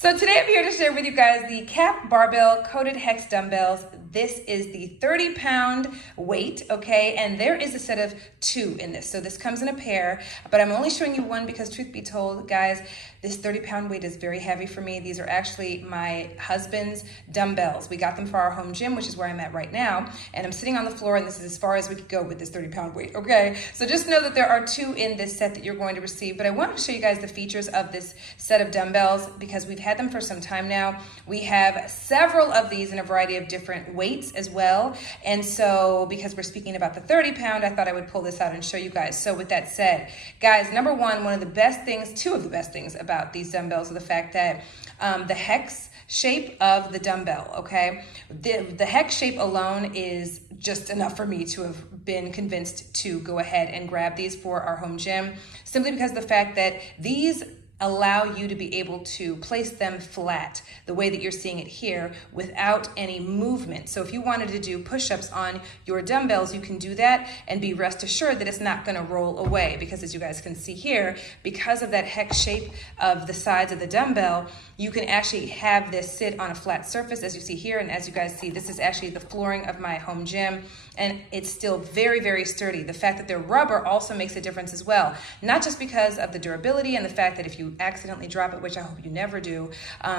So today I'm here to share with you guys the CAP Barbell Coated Hex Dumbbells. This is the 30-pound weight, okay? And there is a set of 2 in this. So this comes in a pair, but I'm only showing you one because truth be told, guys, this 30-pound weight is very heavy for me. These are actually my husband's dumbbells. We got them for our home gym, which is where I'm at right now. And I'm sitting on the floor and this is as far as we could go with this 30-pound weight, okay? So just know that there are 2 in this set that you're going to receive, but I wanted to show you guys the features of this set of dumbbells because we've had them for some time now. We have several of these in a variety of different weights as well. And so because we're speaking about the 30-pound, I thought I would pull this out and show you guys. So with that said, guys, number one of the best things, 2 of the best things about these dumbbells are the fact that the hex shape of the dumbbell, okay? The hex shape alone is just enough for me to have been convinced to go ahead and grab these for our home gym, simply because of the fact that these allow you to be able to place them flat the way that you're seeing it here without any movement. So if you wanted to do push-ups on your dumbbells, you can do that and be rest assured that it's not gonna roll away, because as you guys can see here, because of that hex shape of the sides of the dumbbell, you can actually have this sit on a flat surface as you see here. And as you guys see, this is actually the flooring of my home gym, and it's still very, very sturdy. The fact that they're rubber also makes a difference as well, not just because of the durability and the fact that if you accidentally drop it, which I hope you never do,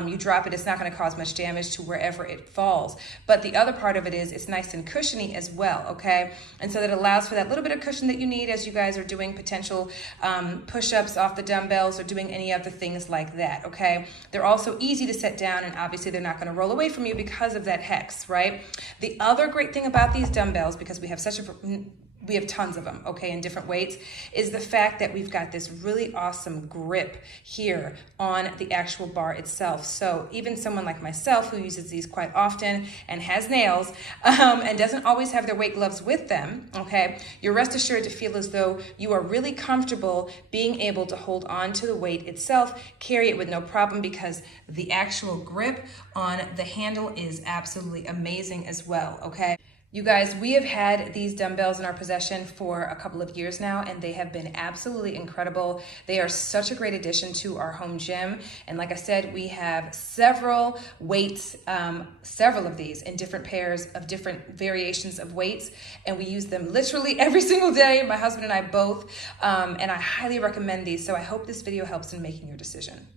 you drop it, it's not going to cause much damage to wherever it falls. But the other part of it is it's nice and cushiony as well, okay? And so that allows for that little bit of cushion that you need as you guys are doing potential push-ups off the dumbbells or doing any other things like that, okay? They're also easy to set down, and obviously they're not going to roll away from you because of that hex, right? The other great thing about these dumbbells, because we have tons of them, okay, in different weights, is the fact that we've got this really awesome grip here on the actual bar itself. So even someone like myself who uses these quite often and has nails and doesn't always have their weight gloves with them, okay, you're rest assured to feel as though you are really comfortable being able to hold on to the weight itself, carry it with no problem, because the actual grip on the handle is absolutely amazing as well, okay? You guys, we have had these dumbbells in our possession for a couple of years now, and they have been absolutely incredible. They are such a great addition to our home gym. And like I said, we have several weights, several of these in different pairs of different variations of weights. And we use them literally every single day, my husband and I both. And I highly recommend these. So I hope this video helps in making your decision.